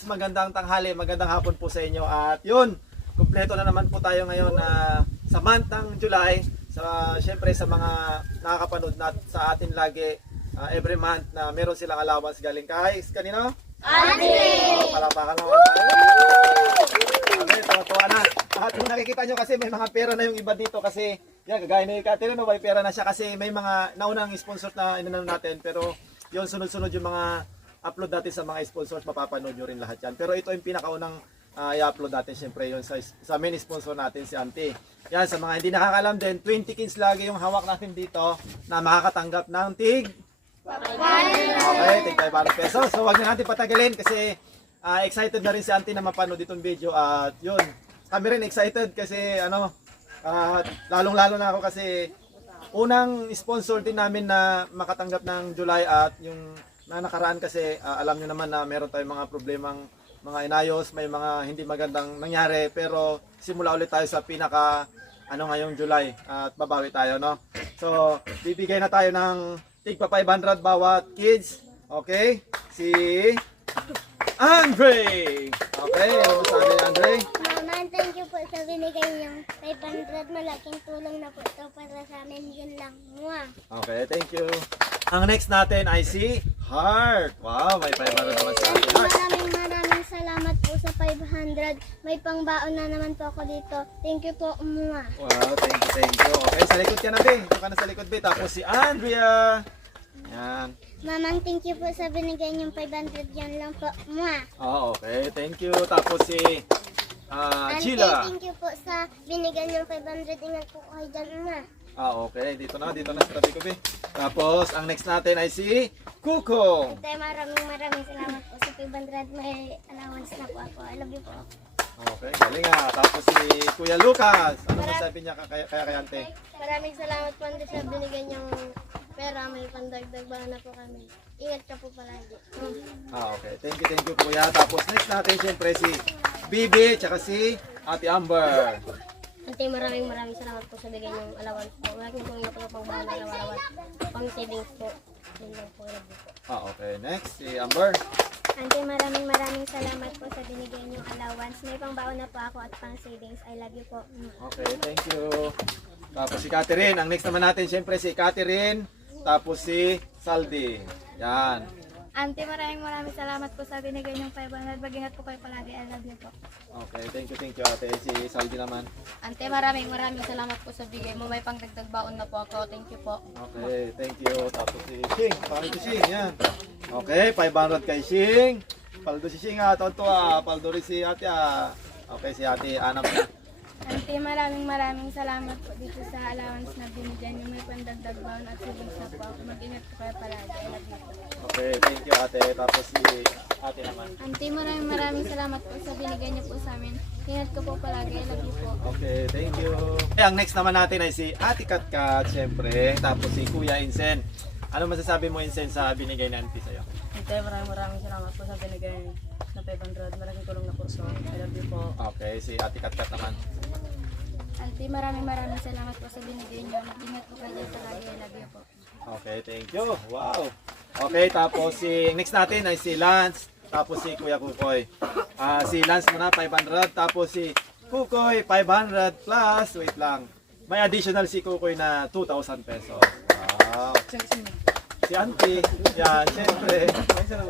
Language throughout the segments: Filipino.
guys, magandang tanghali, magandang hapon po sa inyo. At yun, kumpleto na naman po tayo ngayon sa month ng July. Syempre sa mga nakakapanood sa atin lagi every month na meron silang allowance galing kay kanino? Ate! Palapakan naman tayo. Okay, tuwa na. At kung nakikita nyo kasi may mga pera na yung iba dito kasi yan, kagaya ni Catherine, no, may pera na siya kasi may mga naunang sponsor na inano natin pero yun sunod-sunod yung mga upload natin sa mga sponsors, mapapanood nyo rin lahat yan. Pero ito yung pinakaunang i-upload natin syempre yun sa main sponsor natin si Auntie. Yan, sa mga hindi nakakalam din, 20 kids lagi yung hawak natin dito na makakatanggap ng tig. Okay, tig 500 pesos. So wag na natin patagalin kasi excited na rin si Auntie na mapanood itong video at yun. Kami rin excited kasi lalong-lalo na ako kasi unang sponsor din namin na makatanggap ng July at yung na nakaraan kasi alam nyo naman na meron tayong mga problemang mga inayos, may mga hindi magandang nangyari pero simula ulit tayo sa pinaka ngayong July at babawi tayo, no? So bibigay na tayo ng tigpa 500 bawat kids. Okay? Si Andre! Okay, ano sabi ni Andre? Mama, thank you po sa binigay niyong 500. Malaking tulong na po ito para sa amin. Yun lang. Mwah. Okay, thank you. Ang next natin ay si Heart. Wow, may 500 naman sa atin. Heart. Maraming salamat po sa 500. May pangbaon na naman po ako dito. Thank you po. Mwah. Wow, thank you. Okay, sa likod ka na, Be. Ito ka na sa likod, Be. Tapos si Andrea. Yan. Mamang, thank you po sa binigay niyong 500. Yan lang po. Mwah. Oh, okay. Thank you. Tapos si Auntie, Sheila. thank you po sa binigay niyong 500. Ingat po kayo dyan. Mwah. Okay. Dito na sa tabi ko, Be. Tapos, ang next natin ay si Kuko. Ate, maraming salamat po sa 500. May allowance na po ako. I love you po. Okay, galing nga. Tapos si Kuya Lucas. Ano masabi niya kaya kay Ante? Maraming salamat po sa binigay niyong pera. May pandagdag ba na po kami. Ingat ka po palagi. Okay. Thank you Kuya. Tapos next natin siyempre si Bibi tsaka si Ate Amber. Ate, maraming salamat po sa bigay niyong allowance po. Malaking po yung pangbahan na araw-araw. Pang savings po. Yun lang po. I love you po. Okay. Next si Amber. Ante, maraming salamat po sa binigay niyong allowance. May pangbaon na po ako at pang savings. I love you po. Okay. Thank you. Tapos si Catherine. Ang next naman natin siyempre si Catherine. Tapos si Saldi. Yan. Ante, maraming salamat po sa binigay niyong 500. Mag-ingat po kayo palagi. I love you po. Okay. Thank you ate. Si Saldi naman. Ante, maraming salamat po sa bigay mo. May pangdagdag baon na po ako. Thank you po. Okay. Thank you. Tapos si Shing. Paldo si Shing. Yan. Okay. 500 kay Shing. Paldo si Shing ha. Tonto Paldo rin si ate Okay. Si ate Ana mo. Ante, maraming salamat po dito sa allowance na binigyan niyo. May pandagdag baon at savings na po ako. Mag-ingat po kayo palagi. I love you po. Okay, thank you ate. Tapos si ate naman. Ante, maraming salamat po sa binigay niyo po sa amin. Ingat ko po palagi. I love you po. Okay, thank you. Ang next naman natin ay si Ate Katkat, syempre. Tapos si Kuya Insen. Ano masasabi mo Insen sa binigay ni auntie sa'yo? Ante, maraming salamat po sa binigay na 500. Malaking tulong na po. So, I love you po. Okay, si Ate Katkat naman. Ante, maraming salamat po sa binigay niyo. Mag-ingat po kayo palagi. I love you po. Okay, thank you. Wow. Okay, tapos si next natin ay si Lance. Tapos si Kuya Kukoy. Si Lance muna 500. Tapos si Kukoy 500 plus. Wait lang. May additional si Kukoy na 2,000 pesos. Wow. Si Auntie, yan, syempre,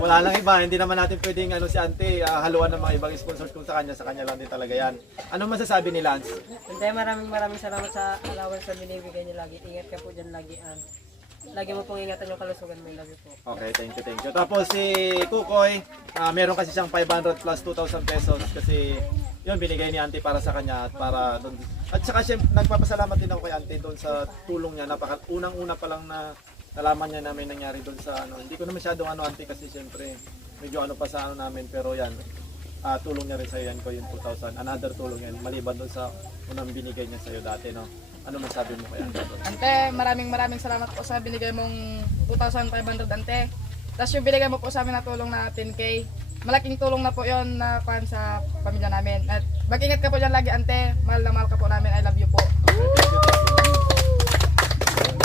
wala lang iba, hindi naman natin pwedeng si Auntie, haluan ng mga ibang sponsors kung sa kanya lang din talaga yan. Ano masasabi ni Lance? Ante, maraming salamat sa allowance na binibigay niyo lagi. Ingat ka po dyan lagi. Lagi mo pong ingatan yung kalusugan mo. I love you po. Okay, thank you. Tapos si Kukoy, meron kasi siyang 500 plus 2,000 pesos kasi yun, binigay ni Auntie para sa kanya at para doon. At saka syempre, nagpapasalamat din ako kay Auntie doon sa tulong niya. Unang-una pa lang na nalaman niya na may nangyari doon sa hindi ko na masyadong Auntie kasi syempre medyo pa sa namin pero yan tulong niya rin sa'yo yan ko yung 2,000 another tulong yan maliban doon sa unang binigay niya sa'yo dati, no? Ano masabi mo kaya doon? Ante, maraming salamat po sa binigay mong 2,500 ante. Tapos yung binigay mo po sa amin na tulong na 10K. Malaking tulong na po yon na kuhan sa pamilya namin. At mag-ingat ka po dyan lagi ante. Mahal na mahal ka po namin. I love you po. Okay, thank you.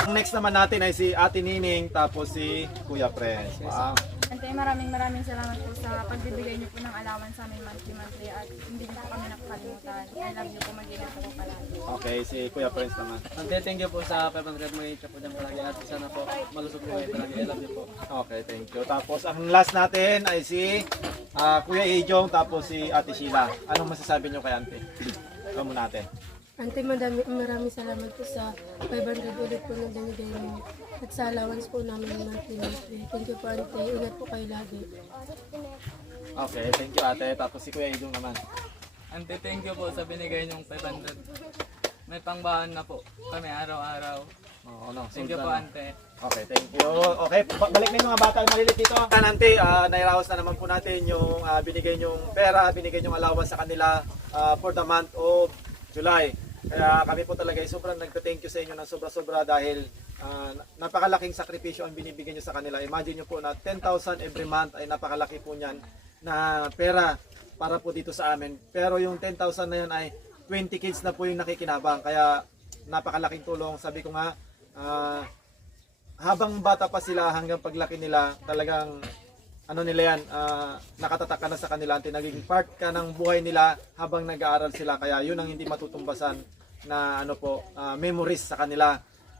Ang next naman natin ay si Ate Nining tapos si Kuya Pres. Wow. Ante, maraming salamat po sa pagbibigay niyo po ng allowance sa amin monthly at hindi niyo po kami nakakalimutan. I love you po, mag-ingat po palagi. Okay, si Kuya Prince naman. Ante, thank you po sa 500 mga po dyan palagi at sana po malusog po kayo palagi. I love you po. Okay, thank you. Tapos ang last natin ay si Kuya Ejong, tapos si Ate Sheila. Anong masasabi niyo kay Ante? Ikaw muna ate. Ante, maraming salamat po sa 500 ulit po na binigay mo. At sa allowance po namin monthly. Thank you po, Ante. Ingat po kayo lagi. Okay, thank you ate. Tapos si Kuya Ejong naman. Ante, thank you po sa binigay niyong 500. May pangbahan na po kami araw-araw. Oo, no. Thank you po, Ante. Okay, thank you. Okay, balik na yung mga bata malilit dito. Ante, nairaos na naman po natin yung binigay yung pera, binigay yung allowance sa kanila for the month of July. Kaya kami po talaga ay sobrang nagte-thank you sa inyo ng sobra-sobra dahil napakalaking sakripisyo ang binibigay nyo sa kanila. Imagine nyo po na 10,000 every month ay napakalaki po niyan na pera para po dito sa amin. Pero yung 10,000 na yun ay 20 kids na po yung nakikinabang. Kaya napakalaking tulong. Sabi ko nga, habang bata pa sila hanggang paglaki nila, talagang ano nila yan, nakatatak ka na sa kanila, naging part ka ng buhay nila habang nag-aaral sila. Kaya yun ang hindi matutumbasan na memories sa kanila.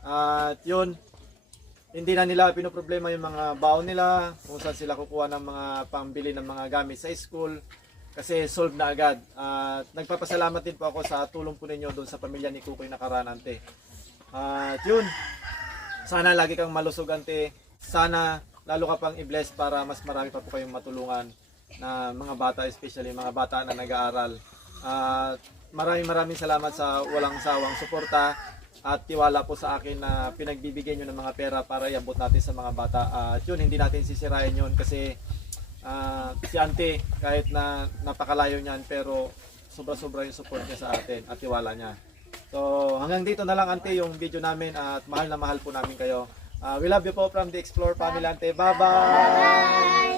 At yun, hindi na nila pinoproblema yung mga baon nila, kung saan sila kukuha ng mga pambili ng mga gamit sa school, kasi solve na agad. At nagpapasalamat din po ako sa tulong po ninyo doon sa pamilya ni Kukoy Nakaran, Ante. At yun, sana lagi kang malusog, Ante. Sana lalo ka pang i-bless para mas marami pa po kayong matulungan na mga bata, especially mga bata na nag-aaral. At maraming salamat sa walang sawang suporta at tiwala po sa akin na pinagbibigyan nyo ng mga pera para iabot natin sa mga bata. At yun, hindi natin sisirain yun kasi si Ante, kahit na napakalayo niyan, pero sobra-sobra yung support niya sa atin at tiwala niya. So hanggang dito na lang, Ante, yung video namin at mahal na mahal po namin kayo. We love you po from the Explore Family, Ante. Bye-bye!